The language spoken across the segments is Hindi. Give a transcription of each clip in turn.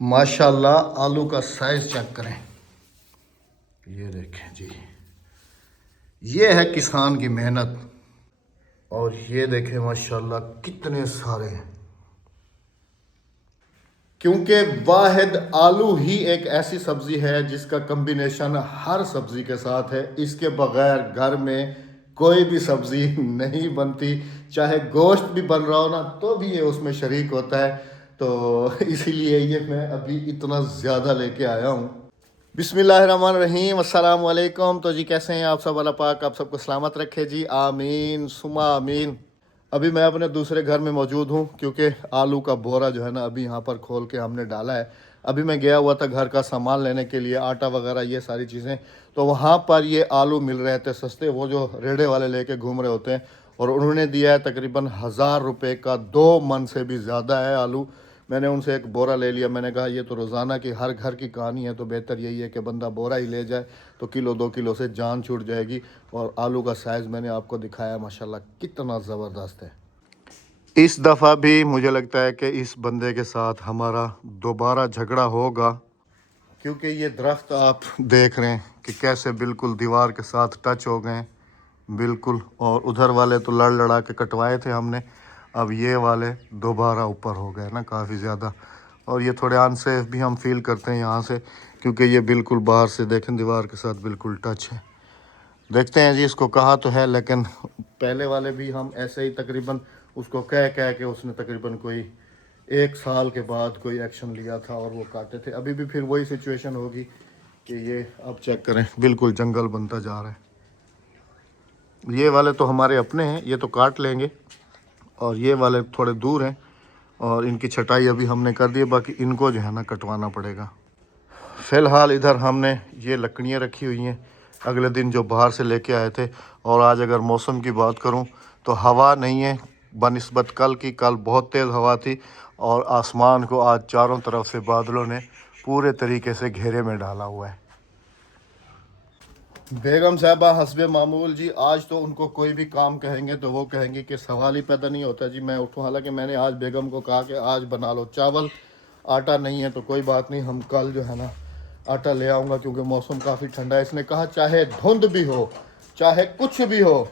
माशाल्लाह आलू का साइज चेक करें। ये देखें जी, ये है किसान की मेहनत। और ये देखें माशाल्लाह कितने सारे हैं, क्योंकि वाहिद आलू ही एक ऐसी सब्जी है जिसका कम्बिनेशन हर सब्जी के साथ है। इसके बगैर घर में कोई भी सब्जी नहीं बनती। चाहे गोश्त भी बन रहा हो ना तो भी ये उसमें शरीक होता है। तो इसीलिए ये मैं अभी इतना ज़्यादा लेके आया हूँ। बिस्मिल्लाहिर्रहमानिर्रहीम, अस्सलाम वालेकुम। तो जी कैसे हैं आप सब? अल्लाह पाक आप सबको सलामत रखे जी, आमीन सुमा आमीन। अभी मैं अपने दूसरे घर में मौजूद हूँ, क्योंकि आलू का बोरा जो है ना अभी यहाँ पर खोल के हमने डाला है। अभी मैं गया हुआ था घर का सामान लेने के लिए, आटा वगैरह ये सारी चीज़ें। तो वहाँ पर ये आलू मिल रहे थे सस्ते, वो जो रेड़े वाले लेके घूम रहे होते हैं। और उन्होंने दिया है तकरीबन 1000 रुपये का, 2 मन से भी ज़्यादा है आलू। मैंने उनसे एक बोरा ले लिया। मैंने कहा ये तो रोज़ाना की हर घर की कहानी है, तो बेहतर यही है कि बंदा बोरा ही ले जाए, तो किलो 2 किलो से जान छूट जाएगी। और आलू का साइज़ मैंने आपको दिखाया, माशाल्लाह कितना ज़बरदस्त है। इस दफ़ा भी मुझे लगता है कि इस बंदे के साथ हमारा दोबारा झगड़ा होगा, क्योंकि ये दरख्त आप देख रहे हैं कि कैसे बिल्कुल दीवार के साथ टच हो गए हैं बिल्कुल। और उधर वाले तो लड़ लड़ा के कटवाए थे हमने, अब ये वाले दोबारा ऊपर हो गए ना काफ़ी ज़्यादा। और ये थोड़े अनसेफ भी हम फील करते हैं यहाँ से, क्योंकि ये बिल्कुल बाहर से देखें दीवार के साथ बिल्कुल टच है। देखते हैं जी, इसको कहा तो है, लेकिन पहले वाले भी हम ऐसे ही तकरीबन उसको कह कह के उसने तकरीबन कोई 1 साल के बाद कोई एक्शन लिया था और वो काटे थे। अभी भी फिर वही सिचुएशन होगी कि ये अब चेक करें बिल्कुल जंगल बनता जा रहा है। ये वाले तो हमारे अपने हैं, ये तो काट लेंगे। और ये वाले थोड़े दूर हैं और इनकी छटाई अभी हमने कर दी है, बाकी इनको जो है ना कटवाना पड़ेगा। फ़िलहाल इधर हमने ये लकड़ियाँ रखी हुई हैं अगले दिन जो बाहर से लेके आए थे। और आज अगर मौसम की बात करूं तो हवा नहीं है बनिस्बत कल की। कल बहुत तेज़ हवा थी और आसमान को आज चारों तरफ से बादलों ने पूरे तरीके से घेरे में डाला हुआ है। बेगम साहबा हस्बे मामूल जी, आज तो उनको कोई भी काम कहेंगे तो वो कहेंगे कि सवाल ही पैदा नहीं होता जी मैं उठूँ। हालांकि मैंने आज बेगम को कहा कि आज बना लो चावल, आटा नहीं है तो कोई बात नहीं, हम कल जो है ना आटा ले आऊँगा, क्योंकि मौसम काफ़ी ठंडा है। इसने कहा चाहे धुंध भी हो चाहे कुछ भी हो,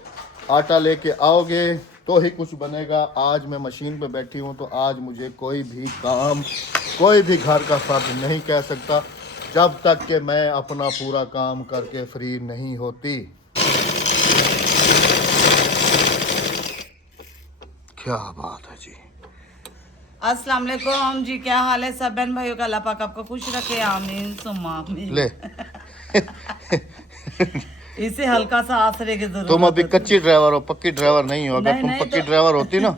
आटा लेके आओगे तो ही कुछ बनेगा। आज मैं मशीन पे बैठी हूँ तो आज मुझे कोई भी काम, कोई भी घर का फर्ज नहीं कह सकता जब तक कि मैं अपना पूरा काम करके फ्री नहीं होती। क्या बात है जी। अस्सलाम वालेकुम जी, क्या हाल है सब बहन भाइयों का? अल्लाह पाक आपको खुश रखे, आमीन सुम्मा आमीन। ले इसे हल्का सा आसरे की तुम जरूरत अभी होती कच्ची ड्राइवर हो, पक्की ड्राइवर नहीं हो। अगर नहीं तुम नहीं पक्की तो ड्राइवर होती ना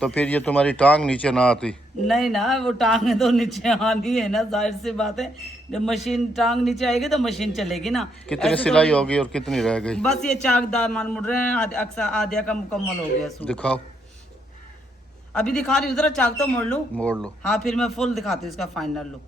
तो फिर ये तुम्हारी टांग नीचे ना आती। नहीं ना, वो टांग तो नीचे आनी है ना, जाहिर सी बात है। जब मशीन टांग नीचे आएगी तो मशीन चलेगी ना। कितनी ऐसे सिलाई थोड़ी। होगी और कितनी रह गई? बस ये चाकदार माल मुड़ रहे हैं, अक्सर आधिया का मुकम्मल हो गया सूट। दिखाओ। अभी दिखा रही हूँ, जरा चाक तो मोड़ लूँ। मोड़ लो। हाँ, फिर मैं फुल दिखाती हूँ इसका फाइनल लुक।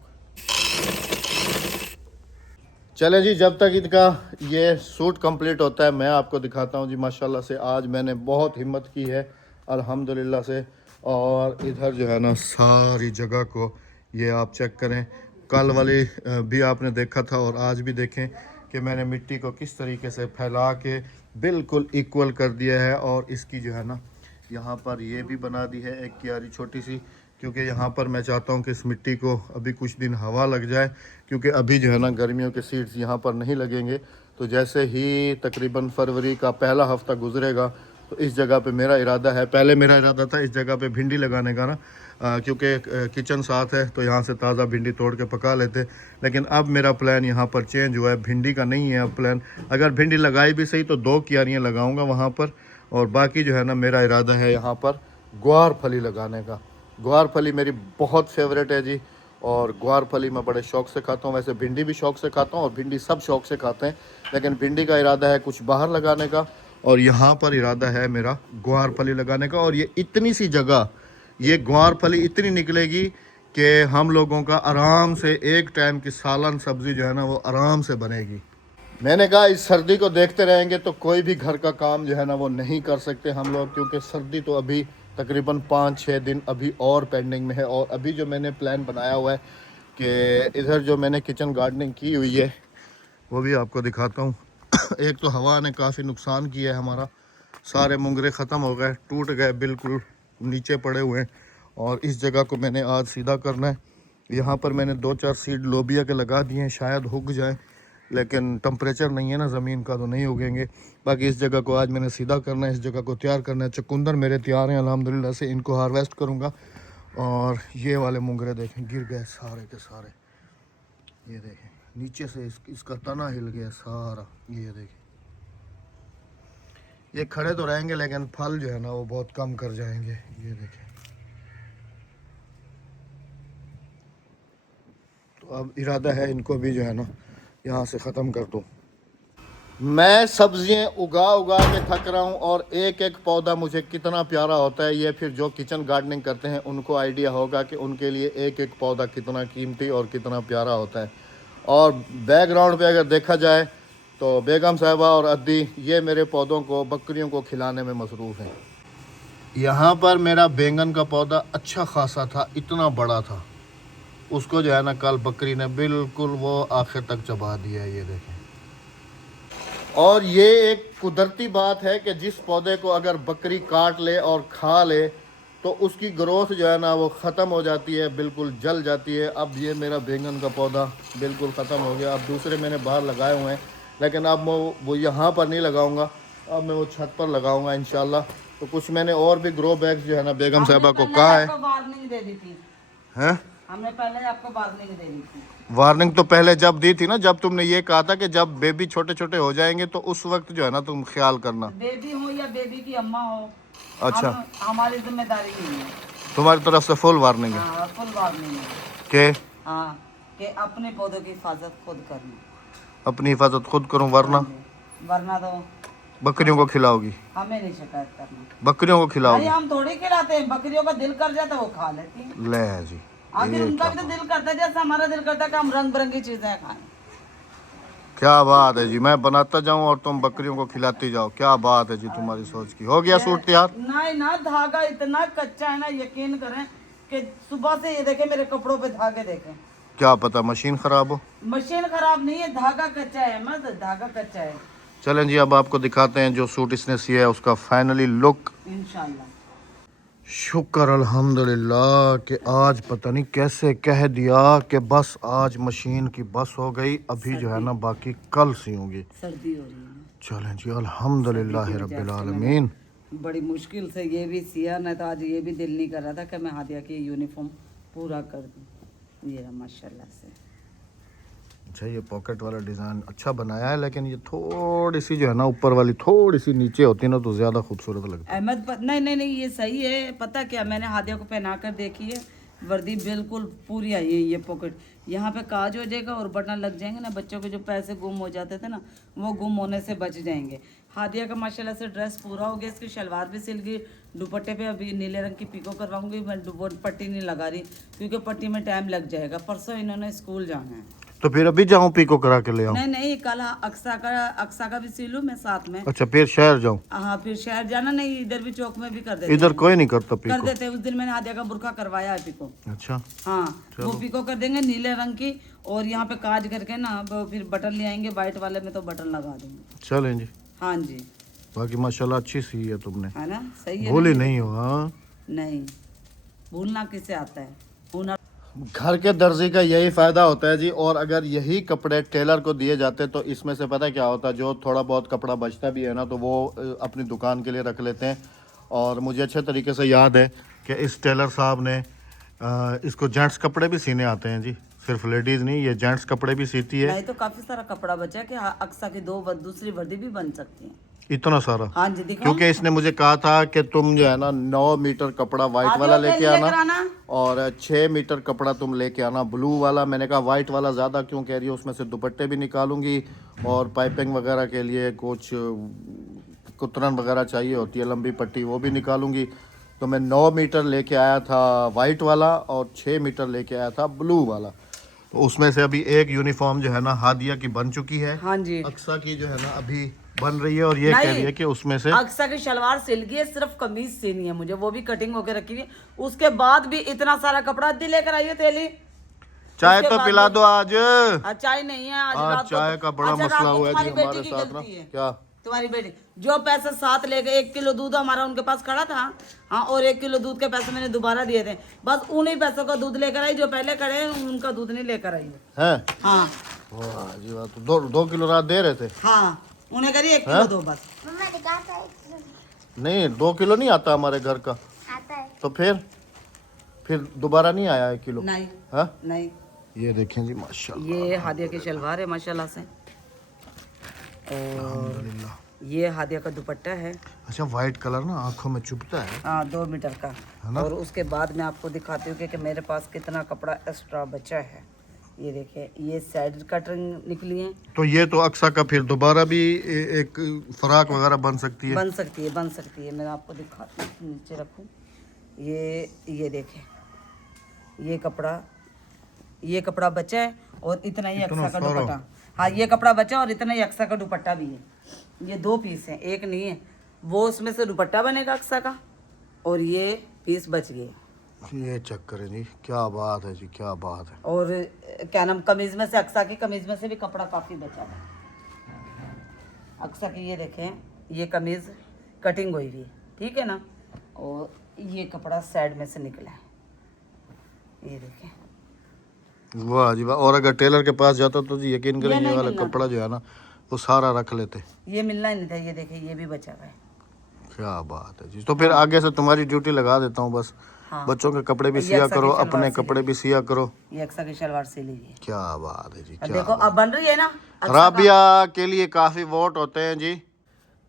चले जी, जब तक इनका ये सूट कंप्लीट होता है मैं आपको दिखाता हूँ जी। माशाल्लाह से आज मैंने बहुत हिम्मत की है अल्हम्दुलिल्लाह से। और इधर जो है ना सारी जगह को ये आप चेक करें। कल वाली भी आपने देखा था और आज भी देखें कि मैंने मिट्टी को किस तरीके से फैला के बिल्कुल इक्वल कर दिया है। और इसकी जो है ना यहाँ पर ये भी बना दी है एक क्यारी छोटी सी, क्योंकि यहाँ पर मैं चाहता हूँ कि इस मिट्टी को अभी कुछ दिन हवा लग जाए, क्योंकि अभी जो है ना गर्मियों के सीड्स यहाँ पर नहीं लगेंगे। तो जैसे ही तकरीबन फरवरी का पहला हफ्ता गुजरेगा तो इस जगह पे मेरा इरादा है, पहले मेरा इरादा था इस जगह पे भिंडी लगाने का ना, क्योंकि किचन साथ है तो यहाँ से ताज़ा भिंडी तोड़ के पका लेते। लेकिन अब मेरा प्लान यहाँ पर चेंज हुआ है, भिंडी का नहीं है अब प्लान। अगर भिंडी लगाई भी सही तो 2 क्यारियाँ लगाऊँगा वहाँ पर। और बाकी जो है ना मेरा इरादा है यहाँ पर ग्वार फली लगाने का। ग्वार फली मेरी बहुत फेवरेट है जी, और ग्वार फली मैं बड़े शौक़ से खाता हूँ। वैसे भिंडी भी शौक़ से खाता हूँ और भिंडी सब शौक़ से खाते हैं, लेकिन भिंडी का इरादा है कुछ बाहर लगाने का और यहाँ पर इरादा है मेरा ग्वार फली लगाने का। और ये इतनी सी जगह, ये ग्वार फली इतनी निकलेगी कि हम लोगों का आराम से एक टाइम की सालन सब्ज़ी जो है ना वो आराम से बनेगी। मैंने कहा इस सर्दी को देखते रहेंगे तो कोई भी घर का काम जो है ना वो नहीं कर सकते हम लोग, क्योंकि सर्दी तो अभी तकरीबन 5-6 दिन अभी और पेंडिंग में है। और अभी जो मैंने प्लान बनाया हुआ है कि इधर जो मैंने किचन गार्डनिंग की हुई है वो भी आपको दिखाता हूँ। एक तो हवा ने काफ़ी नुकसान किया है हमारा, सारे मुंगरे ख़त्म हो गए, टूट गए, बिल्कुल नीचे पड़े हुए हैं। और इस जगह को मैंने आज सीधा करना है। यहाँ पर मैंने 2-4 सीड लोबिया के लगा दिए हैं, शायद उग जाएं, लेकिन टेम्परेचर नहीं है ना ज़मीन का, तो नहीं उगेंगे। बाकी इस जगह को आज मैंने सीधा करना है, इस जगह को तैयार करना है। चुकंदर मेरे तैयार हैं अल्हम्दुलिल्लाह से, इनको हार्वेस्ट करूँगा। और ये वाले मुंगरे देखें गिर गए सारे के सारे, ये देखें नीचे से इसका तना हिल गया सारा, ये देखें। ये खड़े तो रहेंगे लेकिन फल जो है ना वो बहुत कम कर जाएंगे, ये देखें। तो अब इरादा है इनको भी जो है ना यहाँ से ख़त्म कर दूँ। मैं सब्जियां उगा उगा के थक रहा हूँ और एक एक पौधा मुझे कितना प्यारा होता है। ये फिर जो किचन गार्डनिंग करते हैं उनको आइडिया होगा कि उनके लिए एक एक पौधा कितना कीमती और कितना प्यारा होता है। और बैकग्राउंड पे अगर देखा जाए तो बेगम साहिबा और अद्दी ये मेरे पौधों को, बकरियों को खिलाने में मसरूफ़ हैं। यहाँ पर मेरा बैंगन का पौधा अच्छा खासा था, इतना बड़ा था, उसको जो है ना कल बकरी ने बिल्कुल वो आखिर तक चबा दिया, ये देखें। और ये एक कुदरती बात है कि जिस पौधे को अगर बकरी काट ले और खा ले तो उसकी ग्रोथ जो है ना वो ख़त्म हो जाती है, बिल्कुल जल जाती है। अब ये मेरा बैंगन का पौधा बिल्कुल ख़त्म हो गया। अब दूसरे मैंने बाहर लगाए हुए हैं, लेकिन अब वो यहाँ पर नहीं लगाऊंगा, अब मैं वो छत पर लगाऊंगा इंशाल्लाह। तो कुछ मैंने और भी ग्रो बैग्स जो है ना बेगम साहिबा को कहा है। वार्निंग दे दी थी, हैं? हमने पहले आपको वार्निंग दे दी थी। वार्निंग तो पहले जब दी थी ना, जब तुमने ये कहा था कि जब बेबी छोटे छोटे हो जाएंगे तो उस वक्त जो है ना तुम ख्याल करना। बेबी हो या बेबी की अम्मा हो, अच्छा, हमारी जिम्मेदारी नहीं है। तुम्हारी तरफ से फुल वार्निंग है हाँ, फुल वार्निंग है कि हाँ, कि अपने पौधों की हिफाजत खुद करनी, अपनी हिफाजत खुद करूं, वरना तो बकरियों को खिलाओगी। हमें नहीं शिकायत करनी। बकरियों को नहीं, खिलाओगी? हम थोड़ी खिलाते हैं, बकरियों का दिल कर जाता है वो खा लेती है। ले जी, आखिर ये उनका क्या भी तो दिल करता है, जैसे हमारा दिल करता है कि हम रंग बिरंगी चीजें खाएं। क्या बात है जी, मैं बनाता जाऊं और तुम बकरियों को खिलाती जाओ, क्या बात है जी तुम्हारी सोच की। हो गया सूट तैयार? नहीं ना, धागा इतना कच्चा है ना, यकीन करें कि सुबह से ये देखें मेरे कपड़ों पे धागे देखें। क्या पता मशीन खराब हो। मशीन खराब नहीं है, धागा कच्चा है, मत धागा कच्चा है। चलें जी, अब आपको दिखाते हैं जो सूट इसने सिया है उसका फाइनली लुक। इंशाल्लाह शुक्र अल्हम्दुलिल्लाह कि आज पता नहीं कैसे कह दिया कि बस आज मशीन की बस हो गई, अभी जो है ना बाकी कल सियूंगी। सर्दी हो रही है ना, चलें जी, अल्हम्दुलिल्लाह रब्बिल आलमीन। बड़ी मुश्किल से ये भी सिया, नहीं तो आज ये भी दिल नहीं कर रहा था कि मैं हादिया की यूनिफॉर्म पूरा कर दूं। ये माशाल्लाह से अच्छा, ये पॉकेट वाला डिज़ाइन अच्छा बनाया है, लेकिन ये थोड़ी सी जो है ना ऊपर वाली थोड़ी सी नीचे होती है ना तो ज़्यादा खूबसूरत लगती है। अहमद नहीं नहीं नहीं, ये सही है। पता क्या, मैंने हादिया को पहना कर देखी है, वर्दी बिल्कुल पूरी आई है। ये पॉकेट यहाँ पे काज हो जाएगा और बटन लग जाएंगे ना, बच्चों के जो पैसे गुम हो जाते थे ना वो गुम होने से बच जाएंगे। हादिया का माशाल्लाह से ड्रेस पूरा हो गया, इसकी शलवार भी सिल गई। दुपट्टे पे अभी नीले रंग की पीको करवाऊंगी मैं, वो पट्टी नहीं लगा रही क्योंकि पट्टी में टाइम लग जाएगा, परसों इन्होंने स्कूल जाना है। तो फिर अभी जाऊँ पीको करा के ले आऊँ? नहीं नहीं, कल अक्सा का भी सिलूं मैं साथ में। अच्छा, फिर शहर जाऊँ? हाँ, फिर शहर जाना नहीं, इधर भी चौक में भी कर देते। इधर कोई नहीं करता कर पीको? देते, उस दिन मैंने हादिया का बुरखा करवाया है पीको। अच्छा, हाँ, वो पीको कर देंगे नीले रंग की, और यहाँ पे काज करके ना वो फिर बटन ले आएंगे, व्हाइट वाले में तो बटन लगा देंगे। चलें जी। हाँ जी, बाकी माशाल्लाह अच्छी सी है तुमने, है ना, सही है। भूली नहीं हो? हाँ, नहीं, भूलना किसे आता है, हुनर। घर के दर्जी का यही फ़ायदा होता है जी। और अगर यही कपड़े टेलर को दिए जाते तो इसमें से पता है क्या होता है, जो थोड़ा बहुत कपड़ा बचता भी है ना तो वो अपनी दुकान के लिए रख लेते हैं। और मुझे अच्छे तरीके से याद है कि इस टेलर साहब ने इसको जेंट्स कपड़े भी सीने आते हैं जी, सिर्फ लेडीज़ नहीं, ये जेंट्स कपड़े भी सीती है। नहीं तो काफी सारा कपड़ा बचा है कि अक्सा की दूसरी वर्दी भी बन सकती है। इतना सारा? हाँ जी, दिखाऊं? क्योंकि इसने मुझे कहा था कि तुम जो है ना 9 मीटर कपड़ा वाइट वाला लेके आना और 6 मीटर कपड़ा तुम लेके आना ब्लू वाला। मैंने कहा वाइट वाला ज़्यादा क्यों कह रही है, उसमें से दुपट्टे भी निकालूंगी और पाइपिंग वगैरह के लिए कुछ कुतरन वगैरह चाहिए होती है, लंबी पट्टी, वो भी निकालूंगी। तो मैं 9 मीटर लेके आया था वाइट वाला और 6 मीटर लेके आया था ब्लू वाला। तो उसमें से अभी एक यूनिफॉर्म जो है ना हादिया की बन चुकी है। हाँ जी, अक्सा की जो है ना अभी बन रही है और ये कह रही है कि उसमें से अक्सा की शलवार सिल गई है, सिर्फ कमीज सीनी है मुझे, वो भी कटिंग होकर रखी हुई है। उसके बाद भी इतना सारा कपड़ा अद्दी लेकर आई है थैली। चाय उसके तो बाद पिला दो आज। चाय नहीं है आज आज रात को चाय का बड़ा अच्छा, मसला रात को हुआ है जी तुम्हारी बेटी हमारे की साथ ना। गलती है। क्या? तुम्हारी बेटी जो पैसा साथ ले गए, 1 किलो दूध हमारा उनके पास खड़ा था, हाँ, और 1 किलो दूध के पैसे मैंने दोबारा दिए थे, बस उन्हीं पैसों का दूध लेकर आई, जो पहले खड़े हैं उनका दूध नहीं लेकर आई है? हाँ वाह जी वाह, तो 2 किलो रात दे रहे थे? हाँ, उन्हें करिए 1 किलो दो बस। मम्मा दिखाता है। नहीं 2 किलो नहीं आता हमारे घर का। आता है। तो फिर दोबारा नहीं आया 1 किलो? नहीं हाँ? नहीं, ये देखें जी माशाल्लाह, ये हादिया की शलवार है माशाल्लाह से, और अल्हम्दुलिल्लाह। ये हादिया का दुपट्टा है, अच्छा, वाइट कलर ना आंखों में चुभता है। हाँ 2 मीटर का। है ना? और उसके बाद मैं आपको दिखाती हूँ कि मेरे पास कितना कपड़ा एक्स्ट्रा बचा है। ये देखिए, ये साइड कटिंग निकली है, तो ये तो अक्सा का फिर दोबारा भी एक फराक वगैरह बन सकती है। बन सकती है, बन सकती है। मैं आपको दिखाती हूँ, नीचे रखूँ, ये देखें, ये कपड़ा बचा है और इतना ही इतना अक्सा का सारा? दुपट्टा। हाँ, ये कपड़ा बचा और इतना ही अक्सा का दुपट्टा भी है। ये 2 पीस हैं, एक नहीं है। वो उसमें से दुपट्टा बनेगा अक्सा का, और ये पीस बच गए। ये चेक करें जी, क्या बात है जी, क्या बात है। और क्या नाम, कमीज में से, अक्सा की कमीज में से भी कपड़ा काफी बचा है। अक्सा की ये देखें, ये कमीज कटिंग हुई हुई है, ठीक है ना, और ये कपड़ा साइड में से निकला है, ये देखें। वाह जी वाह। और अगर टेलर के पास जाता तो जी यकीन करें, ये नहीं वाला मिलना। कपड़ा जो है ना वो सारा रख लेते। ये मिलना ही नहीं था, ये देखिए, ये भी बचा हुआ है। क्या बात है जी। तो फिर आगे से तुम्हारी ड्यूटी लगा देता हूँ बस। हाँ, बच्चों के कपड़े भी ये सिया अक्सा करो, की शलवार अपने सिली। कपड़े भी सिया करो। ये अक्सा की शलवार से लीजिए। क्या बात है जी, अब क्या देखो, अब बन रही है ना अक्सा का। राबिया के लिए काफ़ी वोट होते हैं जी।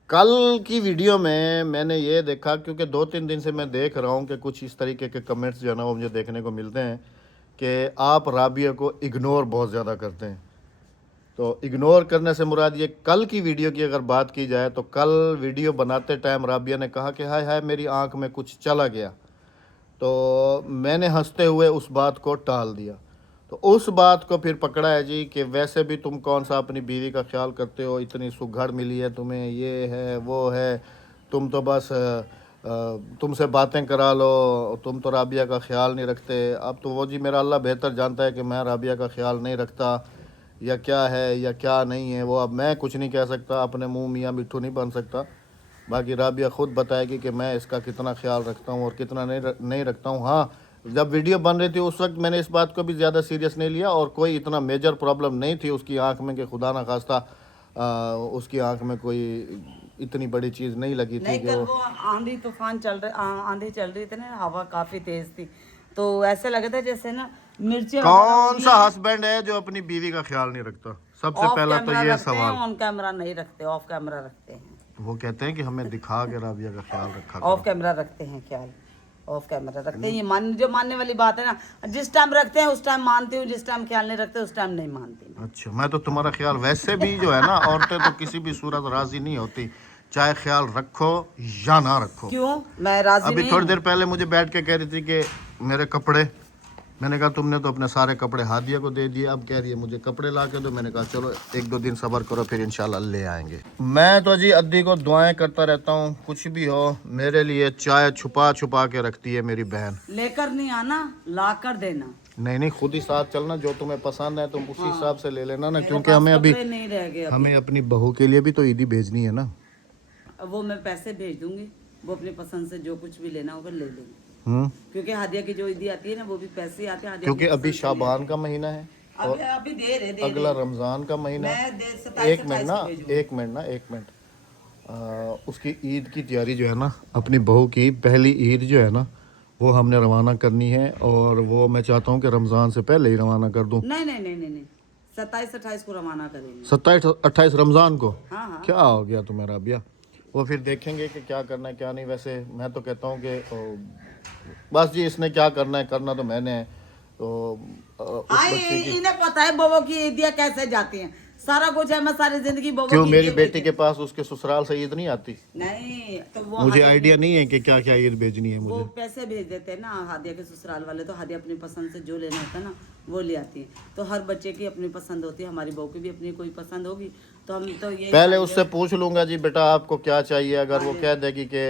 कल की वीडियो में मैंने ये देखा, क्योंकि 2-3 दिन से मैं देख रहा हूँ कि कुछ इस तरीके के कमेंट्स जो है ना वो मुझे देखने को मिलते हैं कि आप राबिया को इग्नोर बहुत ज़्यादा करते हैं। तो इग्नोर करने से मुराद ये, कल की वीडियो की अगर बात की जाए तो कल वीडियो बनाते टाइम राबिया ने कहा कि हाय हाय मेरी आंख में कुछ चला गया। तो मैंने हंसते हुए उस बात को टाल दिया। तो उस बात को फिर पकड़ा है जी कि वैसे भी तुम कौन सा अपनी बीवी का ख्याल करते हो, इतनी सुघड़ मिली है तुम्हें, ये है वो है, तुम तो बस तुमसे बातें करा लो, तुम तो राबिया का ख्याल नहीं रखते। अब तो वो जी मेरा अल्लाह बेहतर जानता है कि मैं राबिया का ख्याल नहीं रखता या क्या है या क्या नहीं है, वो अब मैं कुछ नहीं कह सकता, अपने मुंह मियाँ मिट्ठू नहीं बन सकता। बाकी राबिया खुद बताएगी कि मैं इसका कितना ख्याल रखता हूँ और कितना नहीं रखता हूँ। हाँ, जब वीडियो बन रही थी उस वक्त मैंने इस बात को भी ज़्यादा सीरियस नहीं लिया और कोई इतना मेजर प्रॉब्लम नहीं थी उसकी आंख में कि खुदा ना खास्ता उसकी आंख में कोई इतनी बड़ी चीज़ नहीं लगी थी नहीं, कि कल वो। वो आंधी तूफान चल रहे, आंधी चल रही थी ना, हवा काफी तेज थी, तो ऐसे लगा था जैसे ना मिर्ची। कौन सा हस्बैंड है जो अपनी बीवी का ख्याल नहीं रखता? सबसे पहला तो ये सवाल। ऑन कैमरा नहीं रखते, ऑफ कैमरा रखते हैं। वो कहते हैं कि हमें दिखा के राबिया का ख्याल रखा करो। ऑफ कैमरा रखते हैं ख्याल, ऑफ कैमरा रखते हैं। ये जो मानने वाली बात है ना, जिस टाइम रखते हैं उस टाइम मानती हूँ, जिस टाइम ख्याल नहीं रखते उस टाइम नहीं मानती। अच्छा, मैं तो तुम्हारा ख्याल वैसे भी जो है ना, औरतें तो किसी भी सूरत राजी नहीं होती, चाहे ख्याल रखो या ना रखो। क्यों? मैं राजी अभी नहीं थोड़ी हूँ। देर पहले मुझे बैठ के कह रही थी कि मेरे कपड़े, मैंने कहा तुमने तो अपने सारे कपड़े हादिया को दे दिए, अब कह रही है मुझे कपड़े ला के दो। मैंने कहा चलो 1-2 दिन सब्र करो, फिर इंशाल्लाह ले आएंगे। मैं तो जी अद्दी को दुआएं करता रहता हूँ, कुछ भी हो मेरे लिए चाय छुपा छुपा के रखती है मेरी बहन। लेकर नहीं आना, ला कर देना। नहीं, खुद ही साथ चलना, जो तुम्हें पसंद है तुम उसी हिसाब से ले लेना ना, मेरे क्योंकि पास हमें अभी कपड़े नहीं रह गए अभी। हमें अपनी बहू के लिए भी तो ईदी भेजनी है ना। अब वो मैं पैसे भेज दूंगी, वो अपनी पसंद से जो कुछ भी लेना होगा ले लेंगे, क्योंकि हादिया की जो ईदी आती है ना वो भी पैसे आते हैं। क्योंकि अभी शाबान का महीना है और अभी दे रहे, दे अगला रमज़ान का महीना है। मैं 27 एक मिनट उसकी ईद की तैयारी जो है ना, अपनी बहू की पहली ईद जो है ना वो हमने रवाना करनी है, और वो मैं चाहता हूँ कि रमज़ान से पहले ही रवाना कर दूँ। नहीं, 27-28 को रवाना करेंगे। 27-28 रमज़ान को? हाँ हाँ, क्या हो गया तुम्हारा भैया? वो फिर देखेंगे कि क्या करना है क्या नहीं। वैसे मैं तो कहता हूँ कि बस जी इसने क्या करना है, करना तो मैंने है। तो उस बच्चे की इन्हें पता है बबो की ईदियाँ कैसे जाती हैं, सारा कुछ है। मैं सारी जिंदगी बबो क्यों की मेरी ईदियाँ बेटी के पास उसके ससुराल से ईद नहीं आती? नहीं, तो वो मुझे आइडिया नहीं है कि क्या क्या ईद भेजनी है वो मुझे। पैसे भेज देते हैं ना हादिया के ससुराल वाले, तो हादिया अपनी पसंद से जो लेना होता है ना वो ले आती है। तो हर बच्चे की अपनी पसंद होती है, हमारी बहू की भी अपनी कोई पसंद होगी, तो हम तो ये पहले उससे पूछ लूंगा जी बेटा आपको क्या चाहिए, अगर हाँ वो जी। कह देगी कि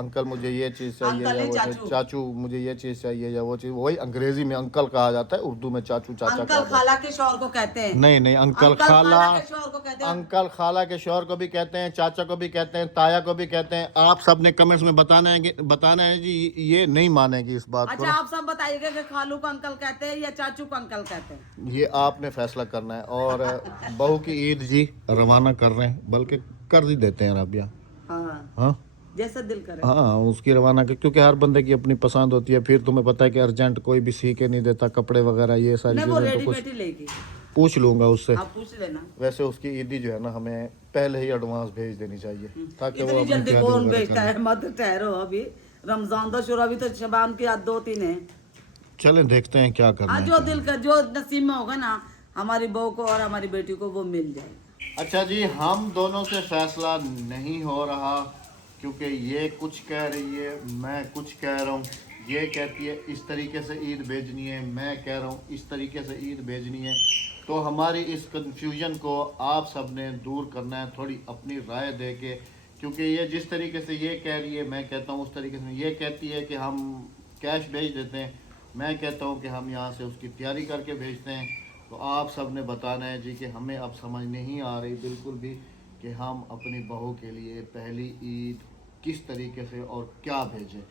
अंकल मुझे ये चीज़ चाहिए अंकल या नहीं, वो चाचू। चाचू मुझे ये चीज़ चाहिए या वो चीज़, वही अंग्रेजी में अंकल कहा जाता है, उर्दू में चाचू चाचा कहा अंकल जाता है। खाला के शौहर को कहते हैं। नहीं नहीं, अंकल अंकल खाला, खाला के शौहर को कहते हैं। अंकल खाला के शौहर को भी कहते हैं, चाचा को भी कहते हैं, ताया को भी कहते हैं। आप सबने कमेंट्स में बताना है जी, ये नहीं मानेगी इस बात अच्छा, आप सब बताइएगा कि खालू को अंकल कहते हैं या चाचू को अंकल कहते हैं। को, ये आपने फैसला करना है। और बहू की ईद जी रवाना कर रहे हैं, बल्कि कर ही देते हैं राबिया। हाँ, हाँ जैसा दिल करे। हाँ, उसकी रवाना कर, क्योंकि हर बंदे की अपनी पसंद होती है। फिर तुम्हें पता है कि अर्जेंट कोई भी सी के नहीं देता कपड़े वगैरह, ये सारी नहीं, वो चीज़ें तो कुछ रेडीमेड ही लेगी, पूछ लूंगा उससे। आप पूछ लेना। वैसे उसकी ईदी जो है ना हमें पहले ही एडवांस भेज देनी चाहिए, ताकि वो इतनी अपनी जल्दी तैयारी कौन वगैरह भेजता करे। है, मत ठहरो, अभी रमजान तो शुरू, अभी तो शबान की आज 2-3 है। चलें देखते हैं क्या करना हाँ, है। जो दिल का, जो नसीब में होगा ना, हमारी बहू को और हमारी बेटी को वो मिल जाए। अच्छा जी, हम दोनों से फैसला नहीं हो रहा, क्योंकि ये कुछ कह रही है, मैं कुछ कह रहा हूँ। ये कहती है इस तरीके से ईद भेजनी है, मैं कह रहा हूँ इस तरीके से ईद भेजनी है। तो हमारी इस कंफ्यूजन को आप सब ने दूर करना है, थोड़ी अपनी राय दे के। क्योंकि ये जिस तरीके से ये कह रही है, मैं कहता हूँ उस तरीके से। ये कहती है कि हम कैश भेज देते हैं, मैं कहता हूँ कि हम यहाँ से उसकी तैयारी करके भेजते हैं। तो आप सब ने बताना है जी कि हमें अब समझ नहीं आ रही बिल्कुल भी कि हम अपनी बहू के लिए पहली ईद किस तरीके से और क्या भेजें।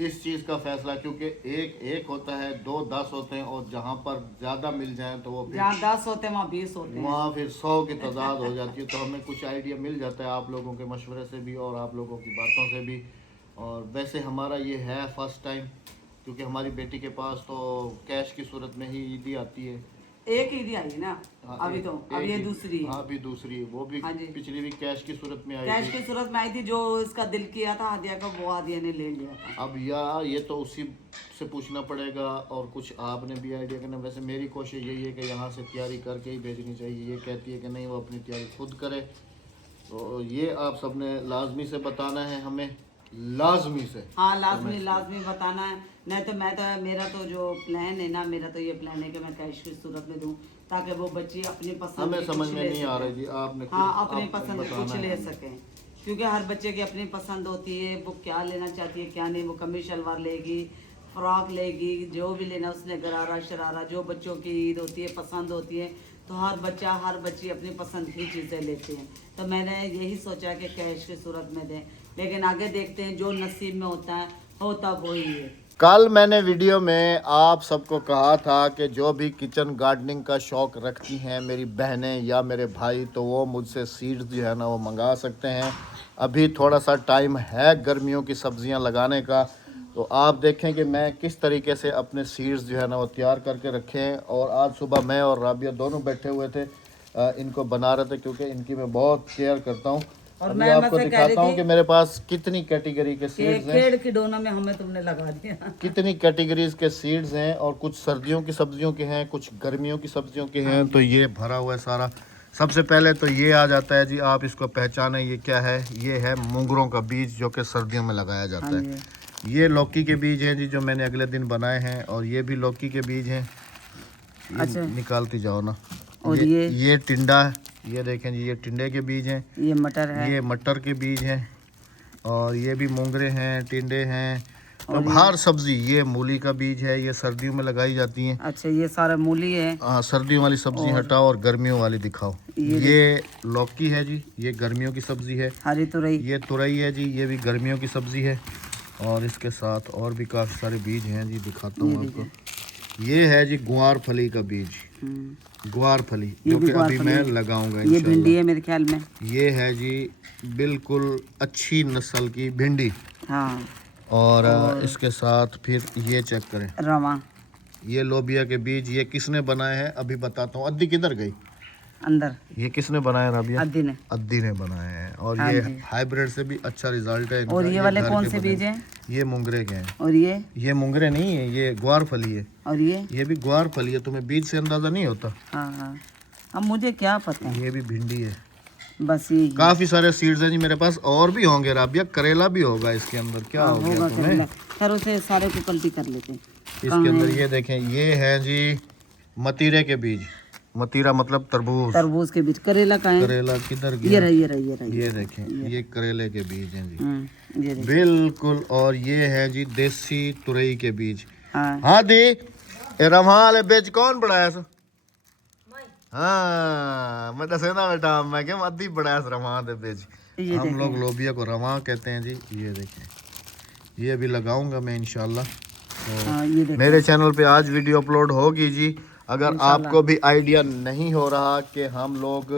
इस चीज़ का फैसला, क्योंकि एक होता है, 2-10 होते हैं, और जहाँ पर ज़्यादा मिल जाए तो वो फिर जहाँ 10 होते हैं वहाँ 20 होते हैं। वहाँ फिर 100 की तादाद हो जाती है। तो हमें कुछ आइडिया मिल जाता है आप लोगों के मशवरे से भी और आप लोगों की बातों से भी। और वैसे हमारा ये है फर्स्ट टाइम, क्योंकि हमारी बेटी के पास तो कैश की सूरत में ही ईदी आती है। एक ईदी आई ना, हाँ, अभी तो अब ये एक- दूसरी है। हाँ, अभी दूसरी है, वो भी हाँ जी। पिछली भी कैश की सूरत में आई कैश थी। की सूरत में आई थी, जो इसका दिल किया था हादिया का, वो हादिया ने ले लिया था। अब ये तो उसी से पूछना पड़ेगा, और कुछ आपने भी आइडिया करना। वैसे मेरी कोशिश यही है कि यहाँ से तैयारी करके ही भेजनी चाहिए। ये कहती है कि नहीं, वो अपनी तैयारी खुद करे। तो ये आप सबने लाजमी से बताना है हमें, लाजमी से। हाँ, लाजमी बताना है। नहीं तो मैं तो, मेरा तो जो प्लान है ना, मेरा तो ये प्लान है कि मैं कैश की सूरत में दूं, ताकि वो बच्ची अपनी पसंद हमें की समझ कुछ में ले नहीं आ सके। रही जी, आपने हाँ, अपनी आप पसंद बताना कुछ है ले हमें। सके, क्योंकि हर बच्चे की अपनी पसंद होती है, वो क्या लेना चाहती है क्या नहीं। वो कमीज शलवार लेगी, फ्रॉक लेगी, जो भी लेना उसने, गरारा शरारा, जो बच्चों की ईद होती है, पसंद होती है। तो हर बच्ची अपनी पसंद की चीज़ें लेते हैं। तो मैंने यही सोचा कि कैश की सूरत में दें, लेकिन आगे देखते हैं, जो नसीब में होता वही है। कल मैंने वीडियो में आप सबको कहा था कि जो भी किचन गार्डनिंग का शौक़ रखती हैं मेरी बहनें या मेरे भाई, तो वो मुझसे सीड्स जो है ना वो मंगा सकते हैं। अभी थोड़ा सा टाइम है गर्मियों की सब्ज़ियां लगाने का। तो आप देखें कि मैं किस तरीके से अपने सीड्स जो है ना वो तैयार करके रखे हैं। और आज सुबह मैं और राबिया दोनों बैठे हुए थे, इनको बना रहे थे, क्योंकि इनकी मैं बहुत केयर करता हूँ। और अभी मैं आपको मतलब कह रही दिखाता हूँ थी कि मेरे पास कितनी कैटेगरी के सीड्स हैं, खेड़ की डोना में हमें तुमने लगा दिया। कितनी कैटेगरीज के सीड्स हैं। और कुछ सर्दियों की सब्जियों के हैं, कुछ गर्मियों की सब्जियों के हैं। तो ये भरा हुआ है सारा। सबसे पहले तो ये आ जाता है जी, आप इसको पहचाने, ये क्या है? ये है मूंगरों का बीज, जो कि सर्दियों में लगाया जाता है। ये लौकी के बीज हैं जी, जो मैंने अगले दिन बनाए हैं। और ये भी लौकी के बीज हैं। अच्छा, निकालती जाओ ना। और ये टिंडा है, ये देखें जी, ये टिंडे के बीज हैं। ये मटर है, ये मटर के बीज हैं। और ये भी मोंगरे हैं, टिंडे हैं। अब हर सब्जी, ये मूली का बीज है, ये सर्दियों में लगाई जाती हैं। अच्छा, ये सारा मूली है। हाँ, सर्दियों वाली सब्जी हटाओ और गर्मियों वाली दिखाओ। ये लौकी है जी, ये गर्मियों की सब्जी है। हरी तुरई, ये तुरई है जी, ये भी गर्मियों की सब्जी है। और इसके साथ और भी काफ़ी सारे बीज हैं जी, दिखाता हूँ आपको। ये है जी ग्वार फली का बीज, ग्वार फली, जो कि अभी मैं लगाऊंगा ये भिंडी इंशाल्लाह। है मेरे ख्याल में। ये है जी बिल्कुल अच्छी नस्ल की भिंडी। हाँ, और इसके साथ फिर ये चेक करें, रवा, ये लोबिया के बीज। ये किसने बनाए हैं अभी बताता हूँ। अद्दी किधर गई? अंदर। ये किसने बनाया राबिया? अद्दी ने। अद्दी ने बनाए हैं। और हाँ ये जी। हाइब्रिड से भी अच्छा रिजल्ट है इनका। और ये वाले घर कौन के से बने बीज हैं? ये मुंगरे के हैं। और ये मुंगरे नहीं है, ये ग्वार फली है। और ये भी ग्वार फली है। तुम्हें बीज से अंदाजा नहीं होता? हाँ हाँ, अब मुझे क्या पता है, ये भी भिंडी है। बस ये काफी सारे सीड्स हैं जी मेरे पास। और भी होंगे राबिया, करेला भी होगा इसके अंदर। क्या हो गया तुम्हें? खैर, उसे सारे को पलटी कर लेते हैं। इसके अंदर ये देखें, ये है जी मतीरे के बीज, मतीरा मतलब तरबूज, तरबूज के बीज। करेला का है? करेला किधर ये गया? रहा, ये रहा, ये रहा। ये देखें, ये करेले के बीज हैं जी, ये देखिए। बिल्कुल। और ये है जी देसी तुरई के बीज। हाँ हाँ दी, ये रमाल बीज कौन बढ़ाया सो? हाँ मैं दसे ना बेटा, मैं क्या मद्दी बढ़ाया रमा दे बीज। ये हम लोग लोबिया को रवा कहते हैं जी। ये देखें, ये भी लगाऊंगा मैं इंशाल्लाह। हाँ, ये देखिए। मेरे चैनल पे आज वीडियो अपलोड होगी जी। अगर आपको भी आइडिया नहीं हो रहा कि हम लोग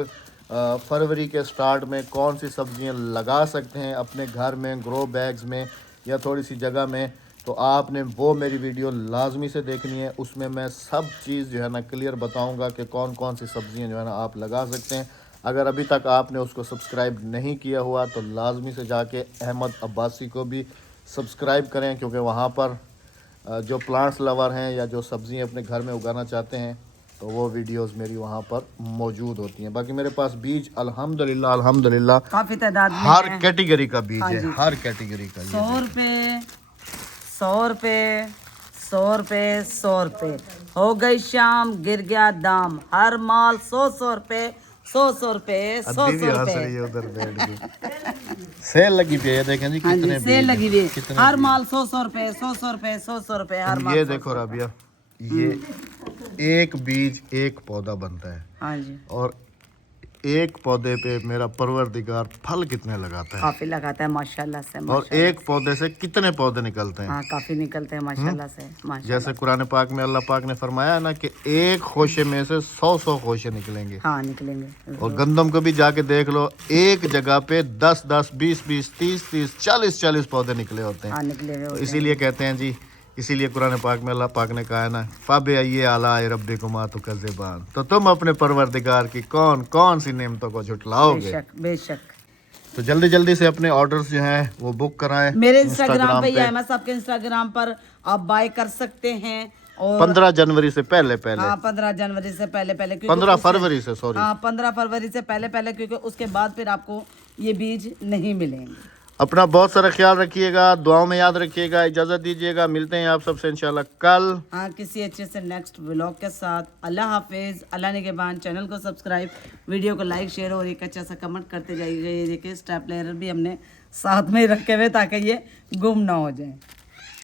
फरवरी के स्टार्ट में कौन सी सब्जियां लगा सकते हैं अपने घर में, ग्रो बैग्स में या थोड़ी सी जगह में, तो आपने वो मेरी वीडियो लाजमी से देखनी है। उसमें मैं सब चीज़ जो है ना क्लियर बताऊंगा कि कौन कौन सी सब्जियां जो है ना आप लगा सकते हैं। अगर अभी तक आपने उसको सब्सक्राइब नहीं किया हुआ तो लाजमी से जाके अहमद अब्बासी को भी सब्सक्राइब करें, क्योंकि वहाँ पर जो प्लांट्स लवर हैं या जो सब्जियां अपने घर में उगाना चाहते हैं तो वो वीडियोस मेरी वहाँ पर मौजूद होती हैं। बाकी मेरे पास बीज अल्हम्दुलिल्लाह अल्हम्दुलिल्लाह काफी तादाद में हर है। कैटेगरी का बीज हाँ है, जी। हर कैटेगरी का। 100 रुपये, 100 रुपये, 100 रुपये, 100 रुपये। हो गई शाम, गिर गया दाम। हर माल 100 रुपये, 100 रुपये, 100 रुपये। उधर बैठ के सेल लगी हुई है, देखें जी हाँ जी, कितने सेल बीज लगी हुई है। कितने हर बीज। माल 100 रुपये, 100 रुपये, 100 रुपये हर माल। ये देखो राबिया, ये एक बीज एक पौधा बनता है, हाँ जी, और एक पौधे पे मेरा परवरदिगार फल कितने लगाता है, काफी लगाता है माशाल्लाह से। और एक पौधे से कितने पौधे निकलते हैं। हाँ, काफी निकलते हैं माशाल्लाह से, माशाल्लाह। जैसे कुरान पाक में अल्लाह पाक ने फरमाया ना कि एक खोशे में से 100 खोशे निकलेंगे। हाँ, निकलेंगे। और गंदम को भी जाके देख लो, एक जगह पे 10-10, 20-20, 30-30, 40-40 पौधे निकले होते हैं। हाँ, निकले हुए तो होते हैं। इसीलिए कहते हैं जी, इसीलिए कुरान पाक में अल्लाह पाक ने कहा है ना, फ़ाबे आइए आला रब्बे को मातु कज़्ज़बान, तो तुम अपने परवरदिगार की कौन कौन सी नेमतों को झुटलाओगे। बेशक, बेशक। तो जल्दी जल्दी से अपने ऑर्डर्स जो हैं वो बुक कराएं। मेरे इंस्टाग्राम पे या मैं सबके इंस्टाग्राम पर आप बाय कर सकते हैं। और 15 जनवरी से पहले पहले, हाँ, 15 जनवरी से पहले पहले, 15 फरवरी से, सॉरी, हाँ, 15 फरवरी से पहले पहले, क्योंकि उसके बाद फिर आपको ये बीज नहीं मिलेंगे। अपना बहुत सारा ख्याल रखिएगा, दुआओं में याद रखिएगा। इजाज़त दीजिएगा, मिलते हैं आप सबसे इंशाल्लाह कल। हाँ, किसी अच्छे से नेक्स्ट व्लॉग के साथ। अल्लाह हाफिज, अल्लाह निगहबान। चैनल को सब्सक्राइब, वीडियो को लाइक, शेयर और एक अच्छा सा कमेंट करते जाइएगा। ये देखिए स्टेपलर भी हमने साथ में रखे हुए ताकि ये गुम ना हो जाए।